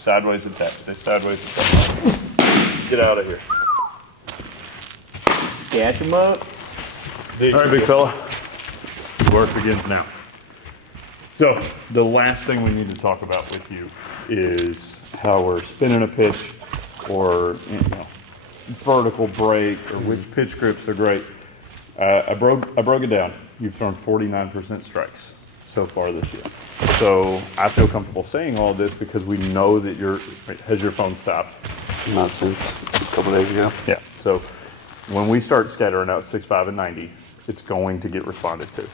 Sideways attack. Stay sideways attack. Get out of here. Catch him up. All right, big fella. Work begins now. So the last thing we need to talk about with you is how we're spinning a pitch, or vertical break, or which pitch grips are great. I broke it down. You've thrown 49% strikes so far this year. So I feel comfortable saying all this because we know that has your phone stopped? Not since a couple days ago. Yeah. So when we start scattering out 6'5" and 90, it's going to get responded to.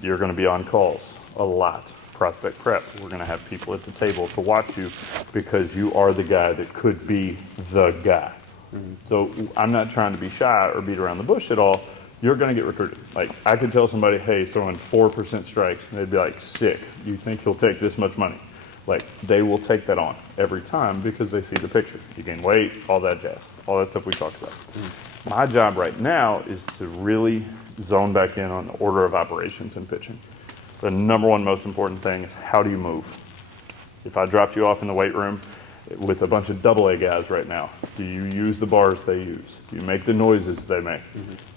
You're going to be on calls a lot. Prospect prep. We're going to have people at the table to watch you because you are the guy that could be the guy. So I'm not trying to be shy or beat around the bush at all. You're going to get recruited. Like, I could tell somebody, hey, he's throwing 4% strikes, and they'd be like, sick. You think he'll take this much money? Like, they will take that on every time because they see the picture. You gain weight, all that jazz, all that stuff we talked about. My job right now is to really zone back in on the order of operations in pitching. The number one most important thing is, how do you move? If I dropped you off in the weight room with a bunch of AA guys right now, do you use the bars they use? Do you make the noises they make?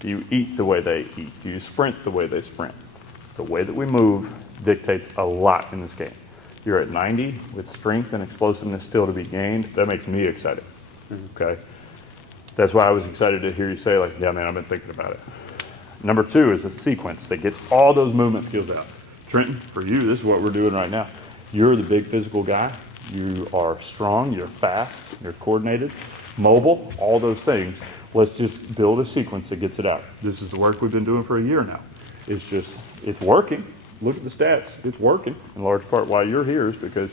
Do you eat the way they eat? Do you sprint the way they sprint? The way that we move dictates a lot in this game. You're at 90 with strength and explosiveness still to be gained. That makes me excited. Okay? That's why I was excited to hear you say, like, yeah, man, I've been thinking about it. Number two is a sequence that gets all those movement skills out. Trenton, for you, this is what we're doing right now. You're the big physical guy. You are strong, you're fast, you're coordinated, mobile, all those things. Let's just build a sequence that gets it out. This is the work we've been doing for a year now. It's working. Look at the stats. It's working. In large part why you're here is because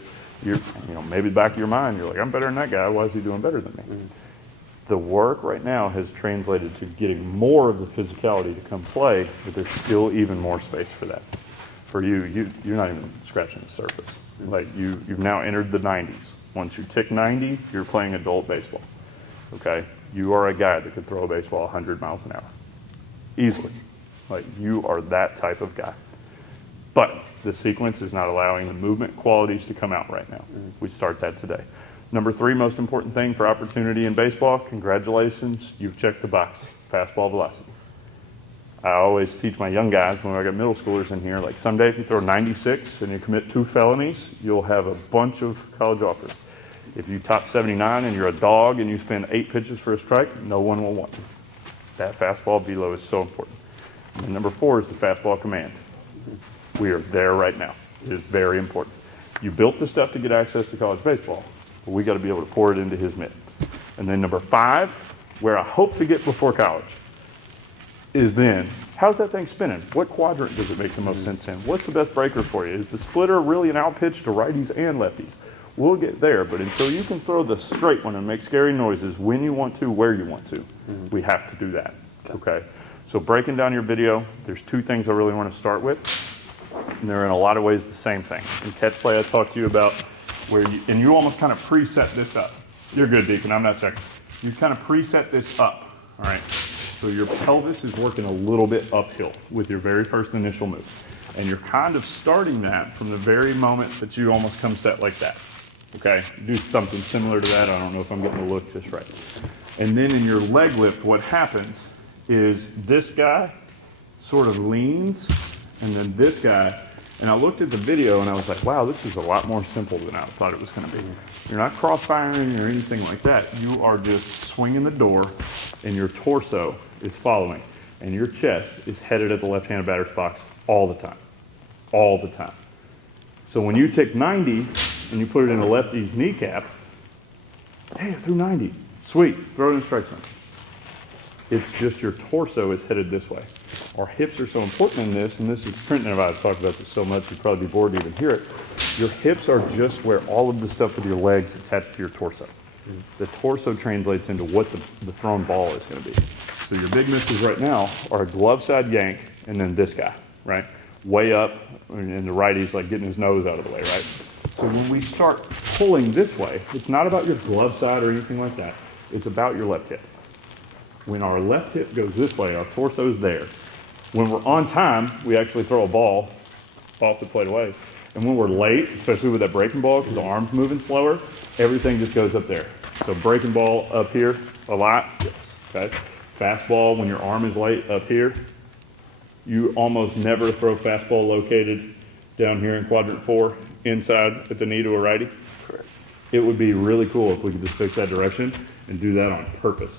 maybe back of your mind, you're like, I'm better than that guy. Why is he doing better than me? The work right now has translated to getting more of the physicality to come play, but there's still even more space for that. For you're not even scratching the surface. Like, you've now entered the 90s. Once you tick 90, you're playing adult baseball. Okay? You are a guy that could throw a baseball 100 miles an hour. Easily. Like, you are that type of guy. But the sequence is not allowing the movement qualities to come out right now. We start that today. Number three most important thing for opportunity in baseball, congratulations, you've checked the box. Fastball velocity. I always teach my young guys when I got middle schoolers in here, like, someday if you throw 96 and you commit 2 felonies, you'll have a bunch of college offers. If you top 79 and you're a dog and you spend 8 pitches for a strike, no one will want you. That fastball velo is so important. And number 4 is the fastball command. We are there right now. It is very important. You built the stuff to get access to college baseball, but we got to be able to pour it into his mitt. And then number 5, where I hope to get before college, is then, how's that thing spinning? What quadrant does it make the most sense in? What's the best breaker for you? Is the splitter really an out pitch to righties and lefties? We'll get there, but until you can throw the straight one and make scary noises when you want to, where you want to, we have to do that, okay? So breaking down your video, there's 2 things I really want to start with, and they're in a lot of ways the same thing. In catch play, I talked to you about where you almost kind of preset this up. You're good, Deacon, I'm not checking. You kind of preset this up, all right? So your pelvis is working a little bit uphill with your very first initial move. And you're kind of starting that from the very moment that you almost come set like that. Okay? Do something similar to that. I don't know if I'm getting the look just right. And then in your leg lift, what happens is this guy sort of leans, and then this guy, and I looked at the video and I was like, wow, this is a lot more simple than I thought it was going to be. You're not cross-firing or anything like that. You are just swinging the door, and your torso is following, and your chest is headed at the left-handed batter's box all the time. All the time. So when you take 90 and you put it in a lefty's kneecap, hey, I threw 90. Sweet, throw it in the strike zone. It's just your torso is headed this way. Our hips are so important in this, and this is, Trenton and I have talked about this so much you'd probably be bored to even hear it. Your hips are just where all of the stuff with your legs attached to your torso. The torso translates into what the thrown ball is going to be. So your big misses right now are a glove side yank and then this guy, right? Way up, and the righty's like getting his nose out of the way, right? So when we start pulling this way, it's not about your glove side or anything like that. It's about your left hip. When our left hip goes this way, our torso's there. When we're on time, we actually throw a ball, opposite plate away, And when we're late, especially with that breaking ball, because the arm's moving slower, everything just goes up there. So breaking ball up here a lot. Yes. Okay. Fastball, when your arm is late up here, you almost never throw fastball located down here in quadrant 4 inside at the knee to a righty. Correct. It would be really cool if we could just fix that direction and do that on purpose.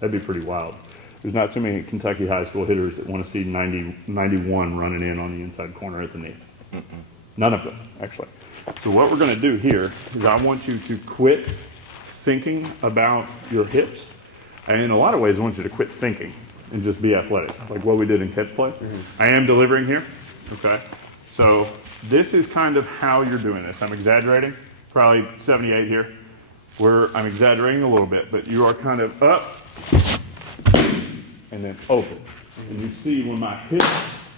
That'd be pretty wild. There's not too many Kentucky high school hitters that want to see 90, 91 running in on the inside corner at the knee. None of them, actually. So what we're going to do here is I want you to quit thinking about your hips. And in a lot of ways, I want you to quit thinking and just be athletic, like what we did in catch play. I am delivering here, okay? So this is kind of how you're doing this. I'm exaggerating, probably 78 here, where I'm exaggerating a little bit, but you are kind of up and then open. And you see when my hip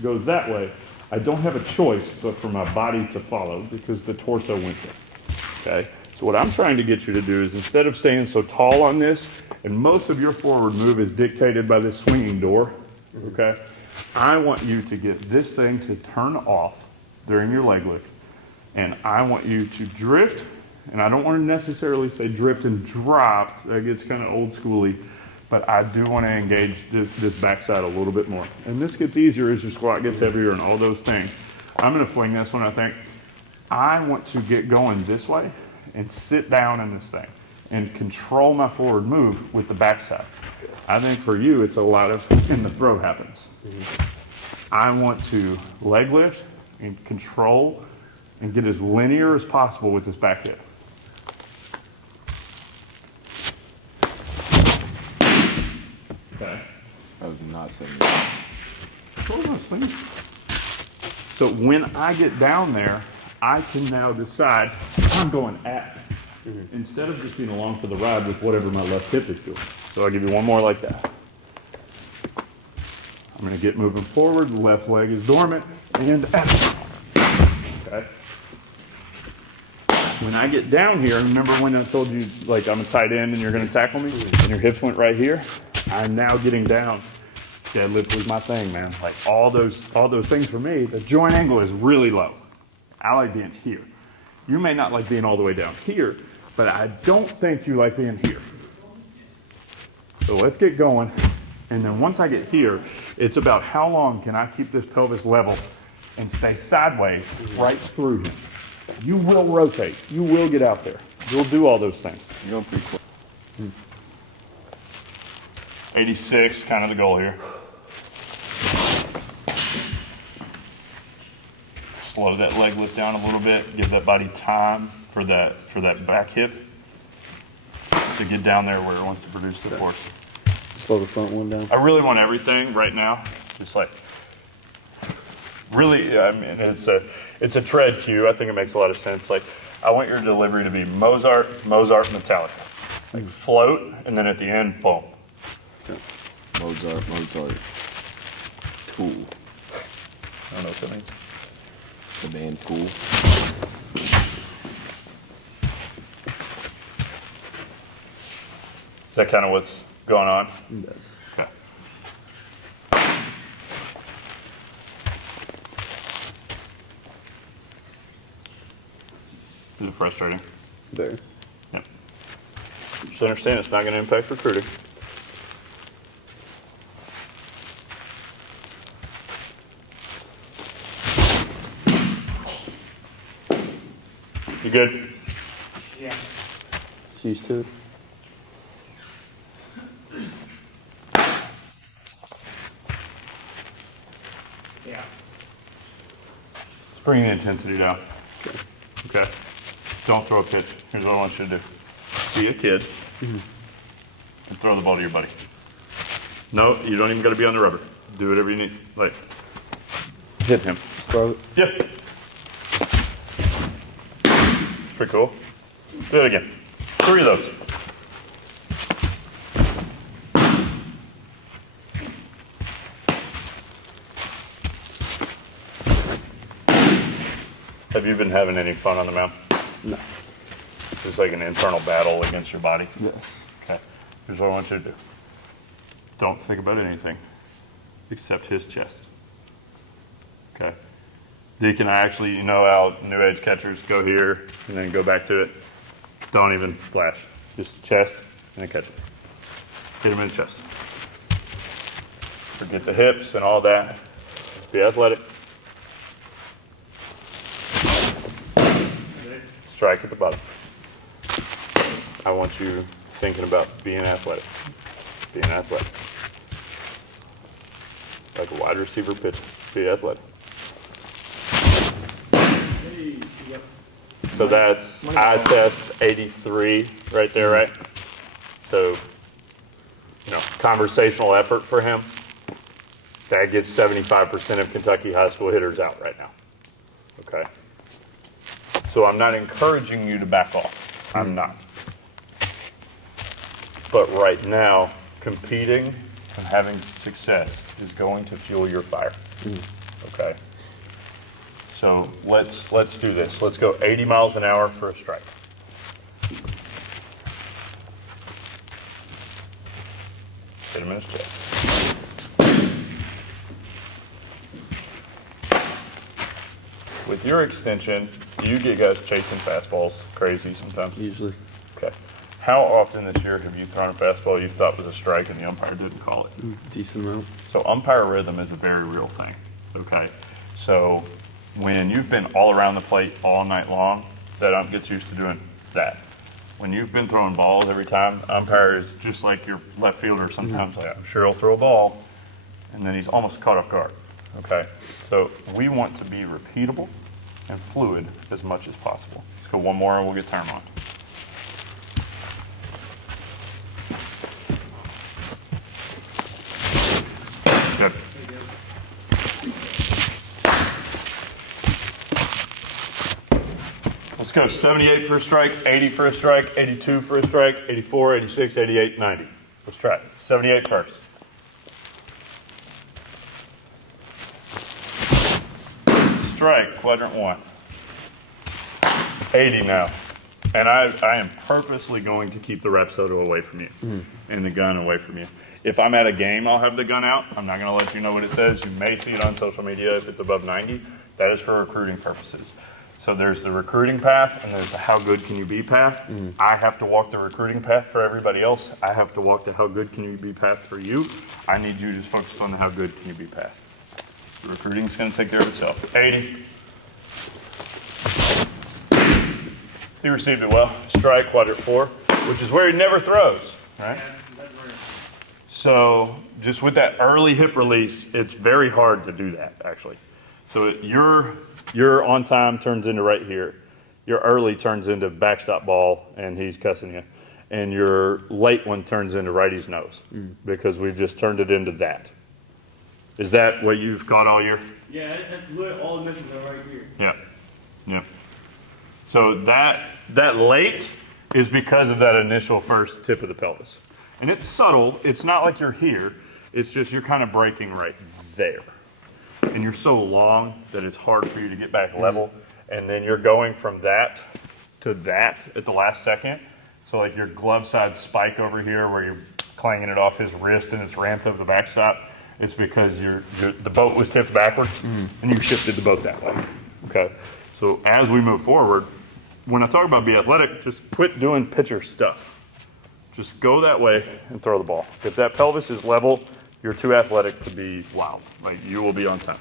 goes that way, I don't have a choice but for my body to follow because the torso went there, okay? So what I'm trying to get you to do is instead of staying so tall on this, and most of your forward move is dictated by this swinging door, okay? I want you to get this thing to turn off during your leg lift, and I want you to drift, and I don't want to necessarily say drift and drop, that gets kind of old schooly, but I do want to engage this backside a little bit more. And this gets easier as your squat gets heavier and all those things. I'm going to fling this one, I think. I want to get going this way and sit down in this thing and control my forward move with the backside. I think for you, it's a lot of, and the throw happens. I want to leg lift and control and get as linear as possible with this back hip. Okay. I was not saying that. So when I get down there, I can now decide I'm going at instead of just being along for the ride with whatever my left hip is doing. So I'll give you one more like that. I'm going to get moving forward. The left leg is dormant and at. Okay. When I get down here, remember when I told you like I'm a tight end and you're going to tackle me and your hips went right here? I'm now getting down. Deadlift was my thing, man. Like all those things for me, the joint angle is really low. I like being here. You may not like being all the way down here, but I don't think you like being here. So let's get going. And then once I get here, it's about how long can I keep this pelvis level and stay sideways right through him. You will rotate. You will get out there. You'll do all those things. you're going pretty quick. 86, kind of the goal here. Slow that leg lift down a little bit. Give that body time for that back hip to get down there where it wants to produce the force. Slow the front one down. I really want everything right now. Just like really, I mean, it's a tread cue. I think it makes a lot of sense. Like I want your delivery to be Mozart, Metallica, like float, and then at the end, boom. Mozart. Tool. I don't know what that means. The band Tool. Is that kind of what's going on? Okay. Is it frustrating? There. Yep. Just understand it's not going to impact recruiting. You good? Yeah. She's used to it. Yeah. Let's bring the intensity down. Okay. Don't throw a pitch. Here's what I want you to do. Be a kid and throw the ball to your buddy. No, you don't even got to be on the rubber. Do whatever you need. Like, hit him. Just throw it. Yeah. Pretty cool. Do it again. 3 of those. Have you been having any fun on the mound? No. Just like an internal battle against your body? Yes. Okay. Here's what I want you to do. Don't think about anything except his chest. Okay? Deacon, I actually, how new age catchers go here and then go back to it. Don't even flash. Just chest and then catch it. Hit him in the chest. Forget the hips and all that. Just be athletic. Strike at the bottom. I want you thinking about being athletic. Being athletic. Like a wide receiver pitch. Be athletic. So that's eye test 83 right there, right? So, conversational effort for him. That gets 75% of Kentucky high school hitters out right now. Okay? So I'm not encouraging you to back off. I'm not. But right now, competing and having success is going to fuel your fire. Okay? So let's do this. Let's go 80 miles an hour for a strike. Hit him in his chest. With your extension, do you get guys chasing fastballs crazy sometimes? Usually. Okay. How often this year have you thrown a fastball you thought was a strike and the umpire didn't call it? Decent amount. So umpire rhythm is a very real thing, okay? So when you've been all around the plate all night long, that ump gets used to doing that. When you've been throwing balls every time, umpire is just like your left fielder sometimes. Like, I'm sure he'll throw a ball, and then he's almost caught off guard, okay? So we want to be repeatable and fluid as much as possible. Let's go one more and we'll get turn on. Good. Let's go 78 for a strike, 80 for a strike, 82 for a strike, 84, 86, 88, 90. Let's try it. 78 first. Strike, quadrant 1. 80 now. And I am purposely going to keep the Rapsodo away from you and the gun away from you. If I'm at a game, I'll have the gun out. I'm not going to let you know what it says. You may see it on social media if it's above 90. That is for recruiting purposes. So there's the recruiting path and there's the how good can you be path. I have to walk the recruiting path for everybody else. I have to walk the how good can you be path for you. I need you to focus on the how good can you be path. The recruiting is going to take care of itself. 80. He received it well. Strike, quadrant 4, which is where he never throws, right? So just with that early hip release, it's very hard to do that, actually. So your on time turns into right here. Your early turns into backstop ball, and he's cussing you. And your late one turns into righty's nose, because we've just turned it into that. Is that what you've caught all year? Yeah, that's literally all the missions are right here. Yeah, yeah. So that late is because of that initial first tip of the pelvis. And it's subtle. It's not like you're here. It's just you're kind of breaking right there. And you're so long that it's hard for you to get back level. And then you're going from that to that at the last second. So like your glove side spike over here where you're clanging it off his wrist and it's ramped up the backstop, it's because the boat was tipped backwards and you shifted the boat that way. Okay. So as we move forward, when I talk about be athletic, just quit doing pitcher stuff. Just go that way and throw the ball. If that pelvis is level, you're too athletic to be wild. Like, you will be on time.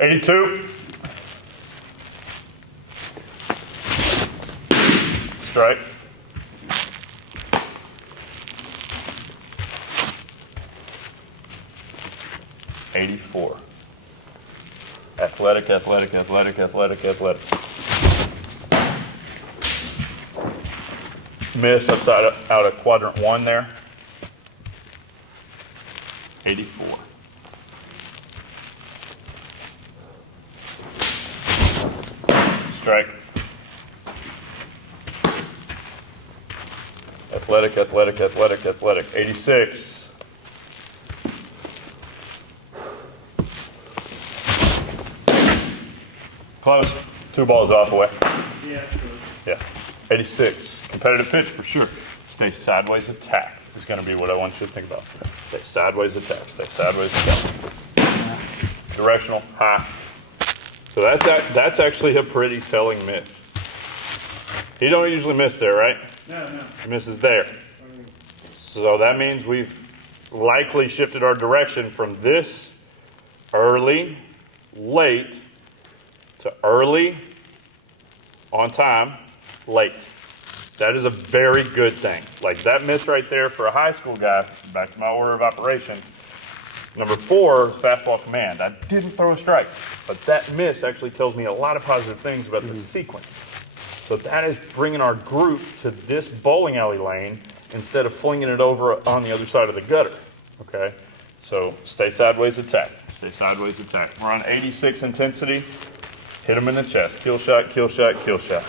82. Strike. '84. Athletic, athletic, athletic, athletic, athletic. Miss upside out of quadrant 1 there. 84. Strike. Athletic, athletic, athletic, athletic. 86. Close. 2 balls off away. Yeah. Yeah. 86. Competitive pitch for sure. Stay sideways attack is going to be what I want you to think about. Stay sideways attack. Stay sideways attack. Directional, high. So that's actually a pretty telling miss. He don't usually miss there, right? No. He misses there. So that means we've likely shifted our direction from this early, late, to early, on time, late. That is a very good thing. Like that miss right there for a high school guy, back to my order of operations. Number 4 is fastball command. I didn't throw a strike, but that miss actually tells me a lot of positive things about the sequence. So that is bringing our group to this bowling alley lane instead of flinging it over on the other side of the gutter, okay? So stay sideways attack, stay sideways attack. We're on 86 intensity, hit him in the chest, kill shot, kill shot, kill shot.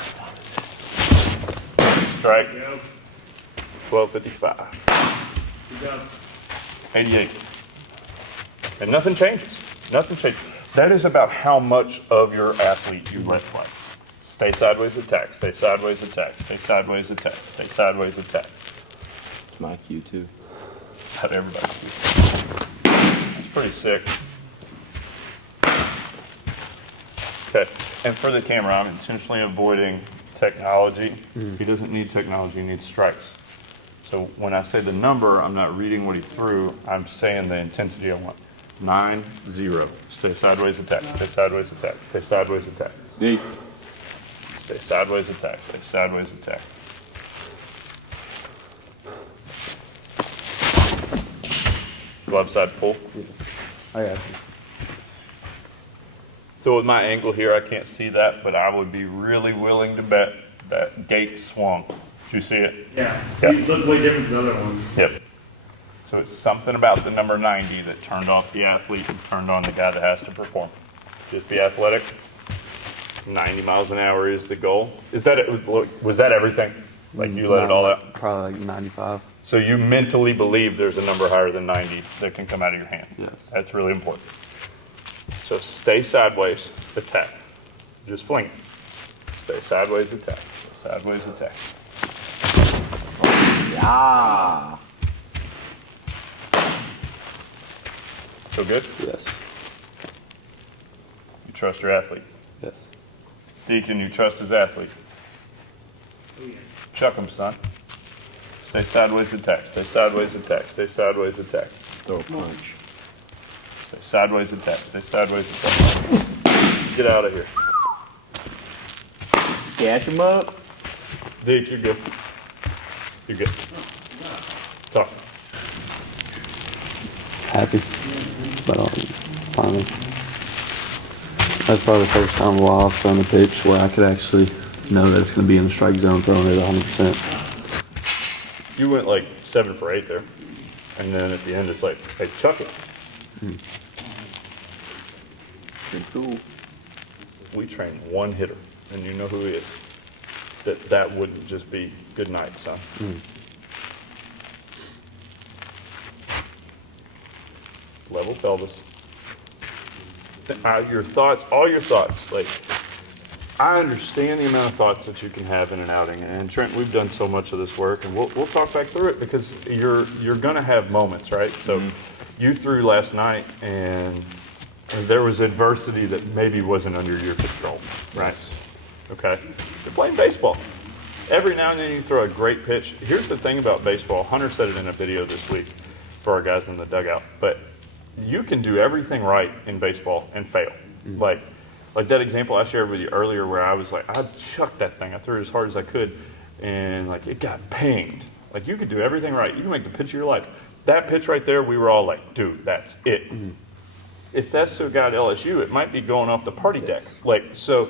Strike, Go. 1255, Good job. 88. And nothing changes, nothing changes. That is about how much of your athlete you let play. Stay sideways attack, stay sideways attack, stay sideways attack, stay sideways attack. It's my cue too. Not everybody. That's pretty sick. Okay, and for the camera, I'm intentionally avoiding technology. He doesn't need technology, he needs strikes. So when I say the number, I'm not reading what he threw, I'm saying the intensity I want. 9-0. Stay sideways attack, stay sideways attack, stay sideways attack. Deep. Stay sideways attack, stay sideways attack. Glove side pull. I got you. So with my angle here, I can't see that, but I would be really willing to bet that gate swung. Did you see it? Yeah. Yeah. These look way different than the other ones. Yep. So it's something about the number 90 that turned off the athlete and turned on the guy that has to perform. Just be athletic. 90 miles an hour is the goal. Is that it? Was that everything? Like you let it all out? Probably like 95. So you mentally believe there's a number higher than 90 that can come out of your hand. Yes. That's really important. So stay sideways, attack. Just fling it. Stay sideways, attack. Sideways, attack. Ah. Feel good? Yes. You trust your athlete. Yes. Deacon, you trust his athlete. Oh, yeah. Chuck him, son. Stay sideways, attack. Stay sideways, attack. Stay sideways, attack. Throw a punch. Stay sideways, attack. Stay sideways, attack. Get out of here. Catch him up. Deke, you're good. You're good. Talk. Happy. But finally. That's probably the first time in a while I've thrown a pitch where I could actually know that it's going to be in the strike zone, throwing it 100%. You went like 7 for 8 there. And then at the end, it's like, hey, chuck it. Pretty cool. We train one hitter, and you know who he is. That wouldn't just be good night, son. Level pelvis. Your thoughts, all your thoughts. Like, I understand the amount of thoughts that you can have in an outing. And Trent, we've done so much of this work, and we'll talk back through it because you're going to have moments, right? So you threw last night, and there was adversity that maybe wasn't under your control, right? Okay. You're playing baseball. Every now and then you throw a great pitch. Here's the thing about baseball. Hunter said it in a video this week for our guys in the dugout. But you can do everything right in baseball and fail. Like that example I shared with you earlier where I was like, I chucked that thing. I threw it as hard as I could, and like it got pinged. Like you could do everything right. You can make the pitch of your life. That pitch right there, we were all like, dude, that's it. If that's the guy at LSU, it might be going off the party deck. Like, so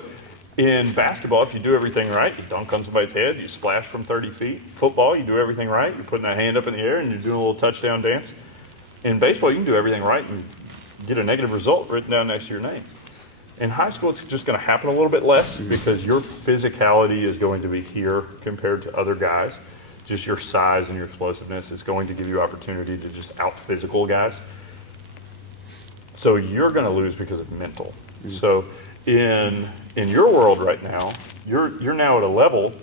in basketball, if you do everything right, you dunk on somebody's head, you splash from 30 feet. Football, you do everything right, you're putting that hand up in the air and you're doing a little touchdown dance. In baseball, you can do everything right and get a negative result written down next to your name. In high school, it's just going to happen a little bit less because your physicality is going to be here compared to other guys. Just your size and your explosiveness is going to give you opportunity to just out-physical guys. So you're going to lose because of mental. So in your world right now, you're now at a level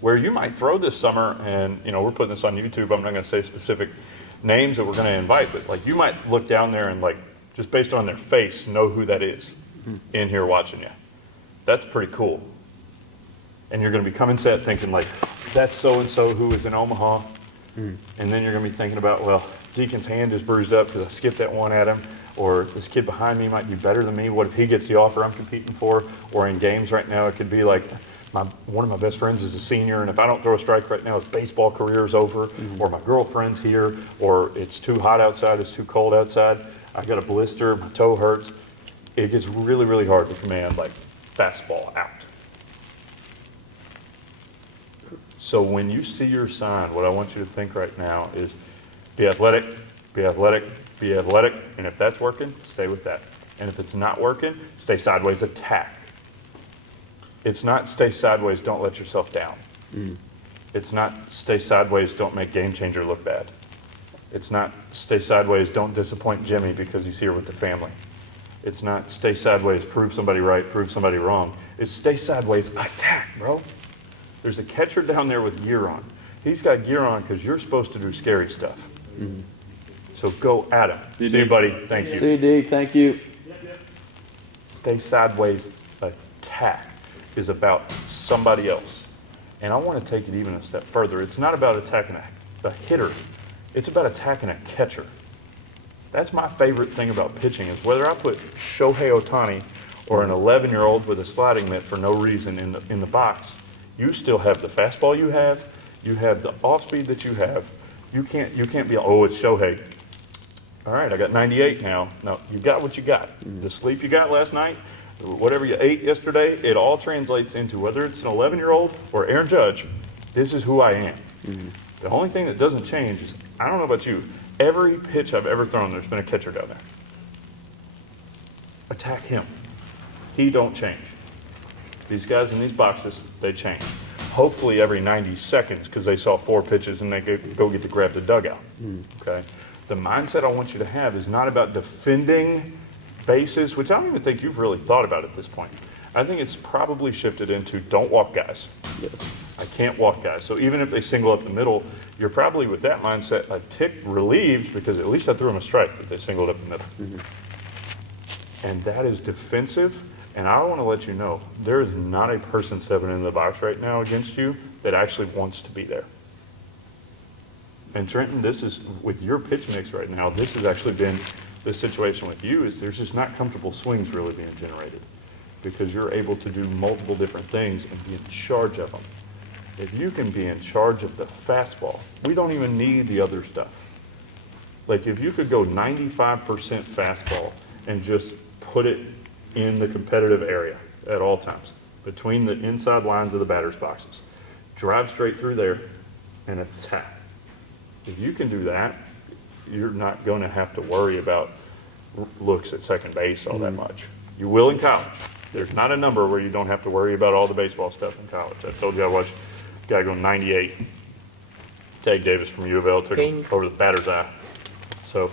where you might throw this summer, and we're putting this on YouTube. I'm not going to say specific names that we're going to invite, but like you might look down there and like just based on their face know who that is. in here watching you. That's pretty cool. And you're going to be coming set thinking like, that's so-and-so who is in Omaha. And then you're going to be thinking about, well, Deacon's hand is bruised up because I skipped that one at him. Or this kid behind me might be better than me. What if he gets the offer I'm competing for? Or in games right now, it could be like, one of my best friends is a senior, and if I don't throw a strike right now, his baseball career is over. Or my girlfriend's here, or it's too hot outside, it's too cold outside. I got a blister, my toe hurts. It gets really, really hard to command like fastball out. So when you see your sign, what I want you to think right now is be athletic, be athletic, be athletic, and if that's working, stay with that. And if it's not working, stay sideways, attack. It's not stay sideways, don't let yourself down. It's not stay sideways, don't make game changer look bad. It's not stay sideways, don't disappoint Jimmy because he's here with the family. It's not stay sideways, prove somebody right, prove somebody wrong. It's stay sideways, attack, bro. There's a catcher down there with gear on. He's got gear on because you're supposed to do scary stuff. So go at him. See you, buddy. Thank you. See you, Deke. Thank you. Stay sideways, attack is about somebody else. And I want to take it even a step further. It's not about attacking a hitter. It's about attacking a catcher. That's my favorite thing about pitching is whether I put Shohei Ohtani or an 11-year-old with a sliding mitt for no reason in the box, you still have the fastball you have the off speed that you have. You can't be, oh, it's Shohei. All right, I got 98 now. No, you got what you got. The sleep you got last night, whatever you ate yesterday, it all translates into whether it's an 11-year-old or Aaron Judge, this is who I am. The only thing that doesn't change is, I don't know about you, every pitch I've ever thrown, there's been a catcher down there. Attack him. He don't change. These guys in these boxes, they change. Hopefully every 90 seconds because they saw 4 pitches and they go get to grab the dugout. Okay. The mindset I want you to have is not about defending bases, which I don't even think you've really thought about at this point. I think it's probably shifted into don't walk guys. Yes. I can't walk guys. So even if they single up the middle, you're probably with that mindset a tick relieved because at least I threw them a strike that they singled up the middle. And that is defensive. And I want to let you know, there is not a person stepping in the box right now against you that actually wants to be there. And Trenton, this is, with your pitch mix right now, this has actually been the situation with you is there's just not comfortable swings really being generated because you're able to do multiple different things and be in charge of them. If you can be in charge of the fastball, we don't even need the other stuff. Like if you could go 95% fastball and just put it in the competitive area at all times, between the inside lines of the batter's boxes. Drive straight through there and attack. If you can do that, you're not going to have to worry about looks at second base all that much. You will in college. There's not a number where you don't have to worry about all the baseball stuff in college. I told you I watched a guy go 98. Tag Davis from U of L took him over the batter's eye. So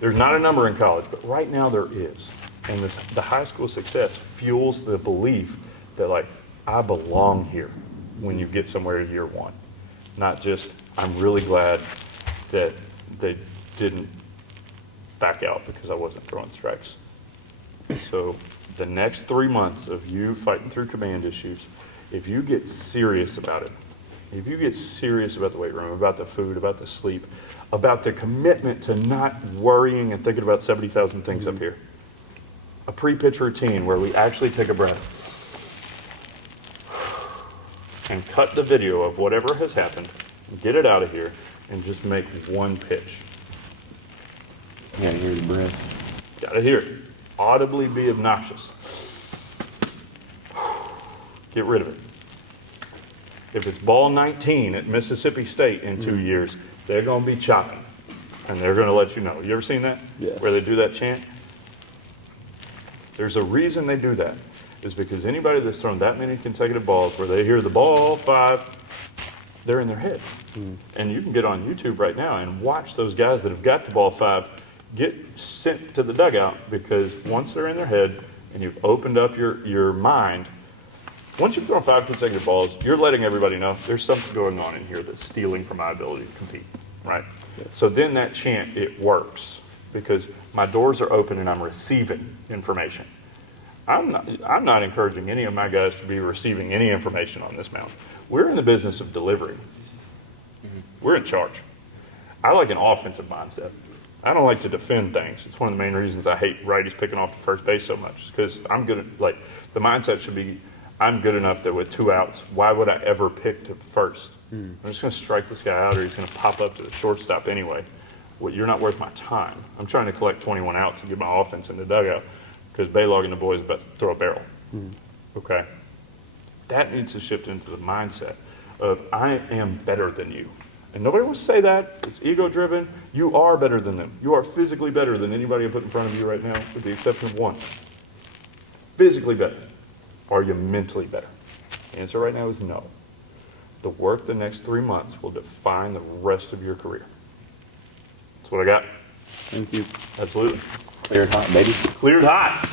there's not a number in college, but right now there is. And the high school success fuels the belief that, like, I belong here when you get somewhere year one. Not just, I'm really glad that they didn't back out because I wasn't throwing strikes. So the next 3 months of you fighting through command issues, if you get serious about it, if you get serious about the weight room, about the food, about the sleep, about the commitment to not worrying and thinking about 70,000 things up here, a pre-pitch routine where we actually take a breath and cut the video of whatever has happened, get it out of here, and just make one pitch. Gotta hear your breath. Gotta hear it. Audibly be obnoxious. Get rid of it. If it's ball 19 at Mississippi State in 2 years, they're gonna be chopping, and they're gonna let you know. You ever seen that? Yes. Where they do that chant? There's a reason they do that, is because anybody that's thrown that many consecutive balls where they hear the ball 5, they're in their head. And you can get on YouTube right now and watch those guys that have got to ball 5 get sent to the dugout because once they're in their head and you've opened up your mind, once you've thrown 5 consecutive balls, you're letting everybody know there's something going on in here that's stealing from my ability to compete, right? So then that chant, it works because my doors are open and I'm receiving information. I'm not encouraging any of my guys to be receiving any information on this mound. We're in the business of delivering. We're in charge. I like an offensive mindset. I don't like to defend things. It's one of the main reasons I hate righties picking off the first base so much, because I'm good at, like, the mindset should be, I'm good enough that with 2 outs, why would I ever pick to first? I'm just going to strike this guy out, or he's going to pop up to the shortstop anyway. Well, you're not worth my time. I'm trying to collect 21 outs and get my offense in the dugout, because Baylog and the boys are about to throw a barrel. Okay? That needs to shift into the mindset of, I am better than you. And nobody wants to say that. It's ego-driven. You are better than them. You are physically better than anybody I put in front of you right now, with the exception of one. Physically better. Are you mentally better? The answer right now is no. The work the next 3 months will define the rest of your career. That's what I got. Thank you. Absolutely. Cleared hot, baby. Cleared hot.